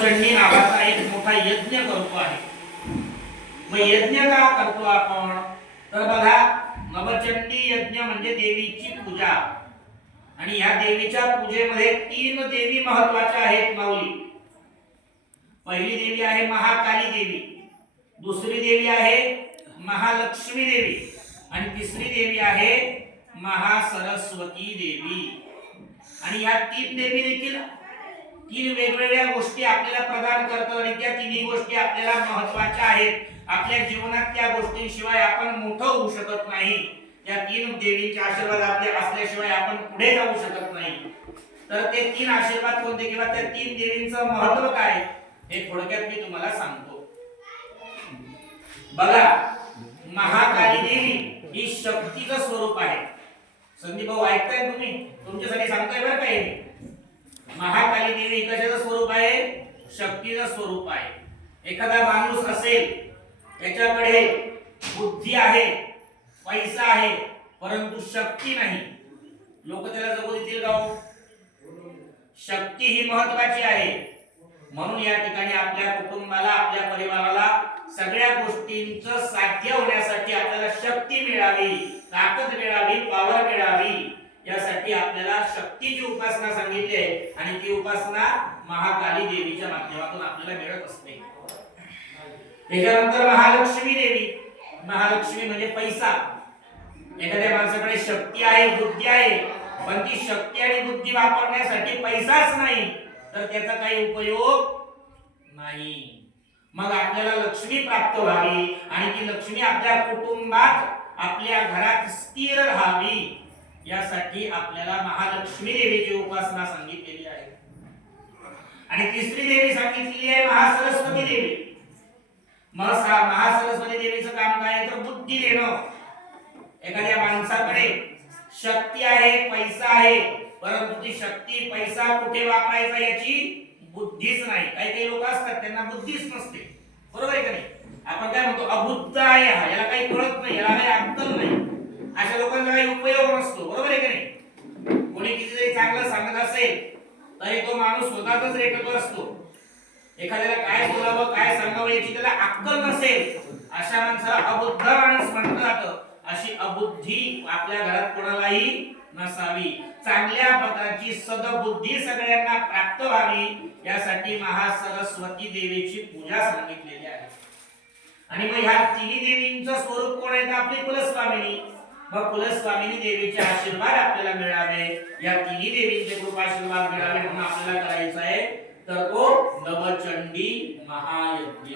नवचंडी नावाचा एक मोठा यज्ञ करतो आहे. मग यज्ञ का करतो आपण? तर बघा नवचंडी यज्ञ म्हणजे देवीची पूजा. आणि या देवीच्या पूजेमध्ये तीन देवी महत्त्वाच्या आहेत माऊली. पहिली देवी आहे महाकाली देवी. दुसरी देवी आहे महालक्ष्मी देवी. आणि तिसरी देवी आहे महासरस्वती देवी. आणि या तीन देवी देखील तीन वेगवेगळ्या गोष्टी आपल्याला प्रदान करतो आणि त्या तिन्ही गोष्टी आपल्याला महत्त्वाच्या आहेत. आपल्या जीवनात त्या गोष्टींशिवाय आपण मोठं होऊ शकत नाही. या तीन देवींचे आशीर्वाद आपले असल्याशिवाय आपण पुढे जाऊ शकत नाही. तर ते तीन आशीर्वाद कोणते किंवा त्या तीन देवींचं महत्त्व काय हे थोडक्यात मी तुम्हाला सांगतो. बघा महाकाली देवी ही शक्तीचं स्वरूप आहे. संदीप भाऊ ऐकताय तुम्ही? तुमच्यासाठी सांगताय बरं काय महाकाली देवी कशाचं स्वरूप आहे? शक्तीचं स्वरूप आहे. एखादा माणूस असेल त्याच्याकडे बुद्धी आहे पैसा आहे परंतु शक्ती नाही. लोक त्याला जगू देतील का हो? शक्ती ही महत्वाची आहे. म्हणून या ठिकाणी आपल्या कुटुंबाला आपल्या परिवाराला सगळ्या गोष्टींचं साध्य होण्यासाठी आपल्याला शक्ती मिळावी ताकद मिळावी पावर मिळावी. यासाठी आपल्याला शक्तीची उपासना सांगितली आहे आणि ती उपासना महाकाली देवीच्या माध्यमातून आपल्याला मिळत असते. त्याच्यानंतर महालक्ष्मी देवी. महालक्ष्मी म्हणजे पैसा. एखाद्या माणसाकडे शक्ती आहे बुद्धी आहे पण ती शक्ती आणि बुद्धी वापरण्यासाठी पैसाच नाही तर त्याचा काही उपयोग नाही. मग आपल्याला लक्ष्मी प्राप्त व्हावी आणि ती लक्ष्मी आपल्या कुटुंबात आपल्या घरात स्थिर राहावी. यासाठी आपल्याला महालक्ष्मी देवीची उपासना सांगितलेली आहे. आणि तिसरी देवी सांगितलेली आहे महासरस्वती देवी. मग महासरस्वती देवीचं काम काय तर बुद्धी देणं. एखाद्या माणसाकडे शक्ती आहे पैसा आहे परंतु ती शक्ती पैसा कुठे वापरायचा याची बुद्धीच नाही. काही काही लोक असतात त्यांना बुद्धीच नसते. बरोबर आहे का नाही? आपण काय म्हणतो अबुद्ध आहे हा. याला काही उपयोग नसतो बरोबर आहे का नाही? कोणी कितीतरी चांगलं सांगत असेल तरी तो माणूस स्वतःच रेटत असतो. एखाद्याला काय बोलावं काय सांगावं याची त्याला अक्कल नसेल अशा माणसाला अबुद्ध माणूस म्हटलं जातं. अशी अबुद्धी आपल्या घरात कोणालाही नसावी. चांगल्या प्रकारची सदबुद्धी सगळ्यांना प्राप्त व्हावी यासाठी महासरस्वती देवीची पूजा सांगितलेली आहे. आणि मग ह्या तिन्ही देवींचं स्वरूप कोण आहे? तर आपली कुलस्वामिनी. मग कुलस्वामिनी देवीचे आशीर्वाद आपल्याला मिळावे. या तिन्ही देवींचे कृपा आशीर्वाद मिळावे म्हणून आपल्याला करायचं आहे. तर तो नवचंडी महायज्ञ.